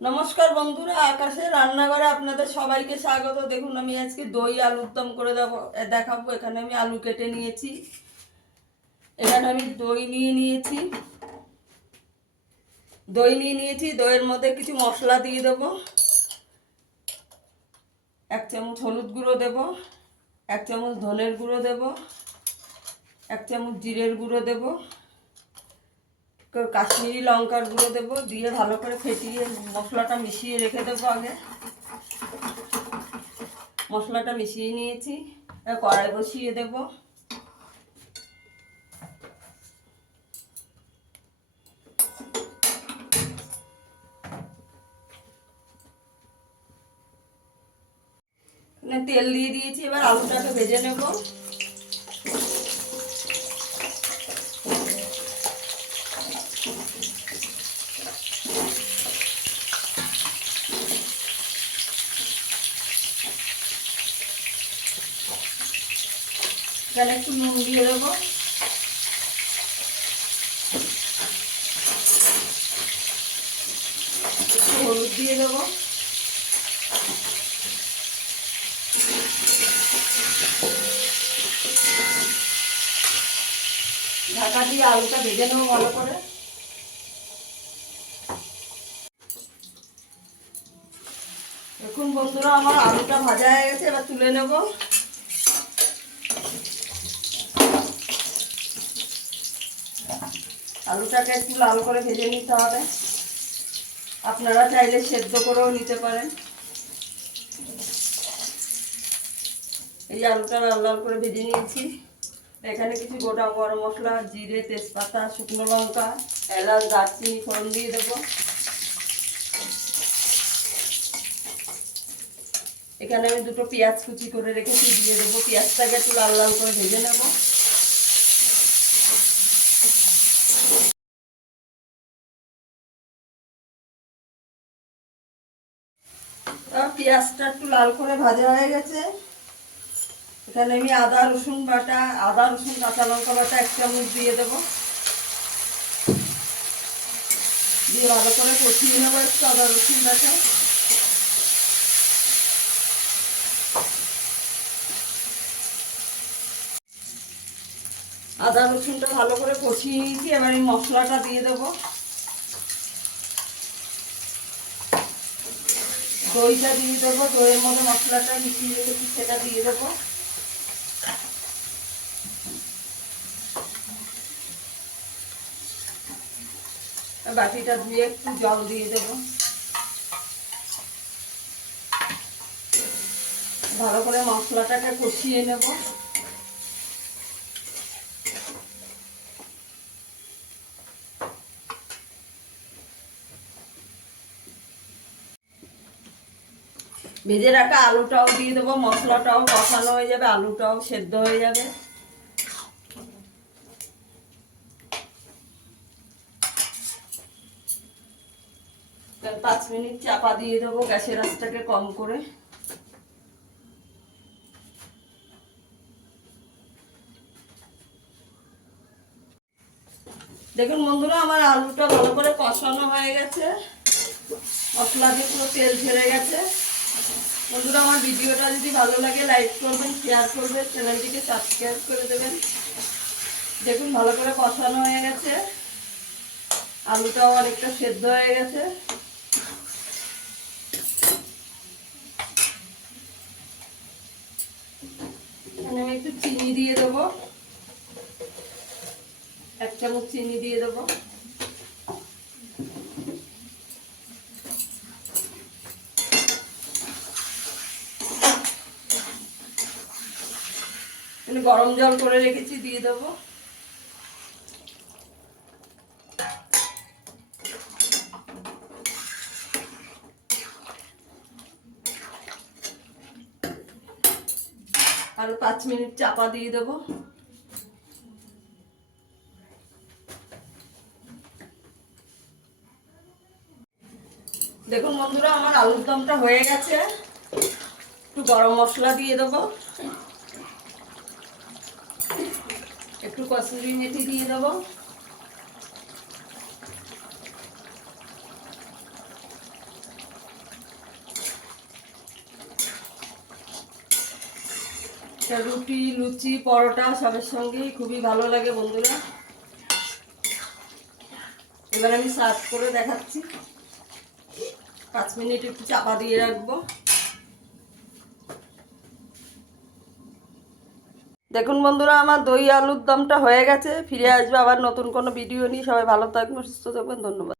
নমস্কার বন্ধুরা, আকাশের রান্নাঘরে আপনাদের সবাইকে স্বাগত। দেখুন, আমি আজকে দই আলুর দম করে দেখাবো। এখানে আমি আলু কেটে নিয়েছি, এখানে আমি দই নিয়ে নিয়েছি। দইয়ের মধ্যে কিছু মশলা দিয়ে দেবো। 1 চামচ হলুদ গুঁড়ো দেব, 1 চামচ ধনের গুঁড়ো দেব, 1 চামচ জিরের গুঁড়ো দেব, কাশ্মীরি লঙ্কার গুঁড়ো দেব। দিয়ে ভালো করে ফেটিয়ে মশলাটা মিশিয়ে রেখে দেবো। আগে মশলাটা মিশিয়ে নিয়েছি, কড়াই বসিয়ে দেব। তেল দিয়ে দিয়েছি, এবার আলুটাকে ভেজে নেব। এখানে একটু নুন দিয়ে দেবো, একটু হলুদ দিয়ে দেবো, ঢাকা দিয়ে আলুটা ভেজে নেবো ভালো করে। দেখুন বন্ধুরা, আমার আলুটা ভাজা হয়ে গেছে, এবার তুলে নেব। আলুটাকে একটু লাল করে ভেজে নিতে হবে, আপনারা চাইলে সেদ্ধ করেও নিতে পারেন। এই আলুটা লাল লাল করে ভেজে নিয়েছি। এখানে কিছু গোটা গরম মশলা, জিরে, তেজপাতা, শুকনো লঙ্কা, এলাচ, দারচিনি ফোড়ন দিয়ে দেবো। এখানে আমি 2টো পেঁয়াজ কুচি করে রেখেছি, দিয়ে দেবো। পেঁয়াজটাকে একটু লাল লাল করে ভেজে নেব। পেঁয়াজটা একটু লাল করে ভাজা হয়ে গেছে। এখানে আমি আদা রসুন কাঁচা লঙ্কা বাটা 1 চামচ দিয়ে দেবো। দিয়ে ভালো করে কষিয়ে নেবো একটু আদা রসুনটাকে। আদা রসুনটা ভালো করে কষিয়ে নিয়েছি, এবার এই মশলাটা দিয়ে দেবো। দইটা দিয়ে দেবো, দইয়ের মধ্যে মশলাটা মিশিয়ে রেখেছি সেটা দিয়ে দেবো। বাটিটা ধুয়ে একটু জল দিয়ে দেবো। ভালো করে মশলাটাকে কষিয়ে নেব। ভেজে রাখা আলুটাও দিয়ে দেবো, মশলাটাও কষানো হয়ে যাবে, আলুটাও সেদ্ধ হয়ে যাবে। তার 5 মিনিট চাপা দিয়ে দেবো, গ্যাসের আঁচটাকে কম করে। দেখুন বন্ধুরা, আমার আলুটা ভালো করে কষানো হয়ে গেছে, মশলা দিয়ে পুরো তেল ছেড়ে গেছে। বন্ধুরা, আমার ভিডিওটা যদি ভালো লাগে লাইক করবেন, শেয়ার করবেন, চ্যানেলটিকে সাবস্ক্রাইব করে দেবেন। দেখুন ভালো করে কষানো হয়ে গেছে, আলুটাও অনেকটা সেদ্ধ হয়ে গেছে। এখানে আমি একটু চিনি দিয়ে দেবো, 1 চামচ চিনি দিয়ে দেবো। গরম জল করে রেখেছি, দিয়ে দেবো। আর 5 মিনিট চাপা দিয়ে দেবো। দেখুন বন্ধুরা, আমার আলুর দমটা হয়ে গেছে। একটু গরম মশলা দিয়ে দেবো, একটু কসুরি মেথি দিয়ে দেবো, এটা রুটি, লুচি, পরোটা সবের সঙ্গেই খুবই ভালো লাগে বন্ধুরা। এবার আমি সার্ভ করে দেখাচ্ছি। 5 মিনিট একটু চাপা দিয়ে রাখবো। দেখুন বন্ধুরা, আমার দই আলুর দমটা হয়ে গেছে। ফিরে আসবে আবার নতুন কোনো ভিডিও নিয়ে। সবাই ভালো থাকবেন, সুস্থ থাকবেন। ধন্যবাদ।